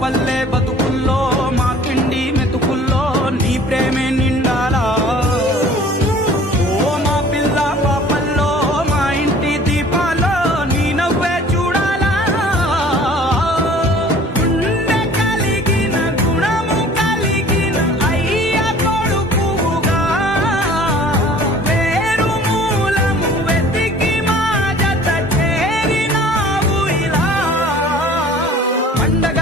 పల్లె బతుకుల్లో మా తిండి మెతుకుల్లో నీ ప్రేమే నిండాలా. ఓ మా పిల్ల పాపల్లో మా ఇంటి దీపాల్లో నీ నవ్వే చూడాలా. గుండె కలిగిన గుణము కలిగిన అయ్య కొడుకుగా వేరు మూలము వెతికి మా జత చేరినావు ఇలా. పండగ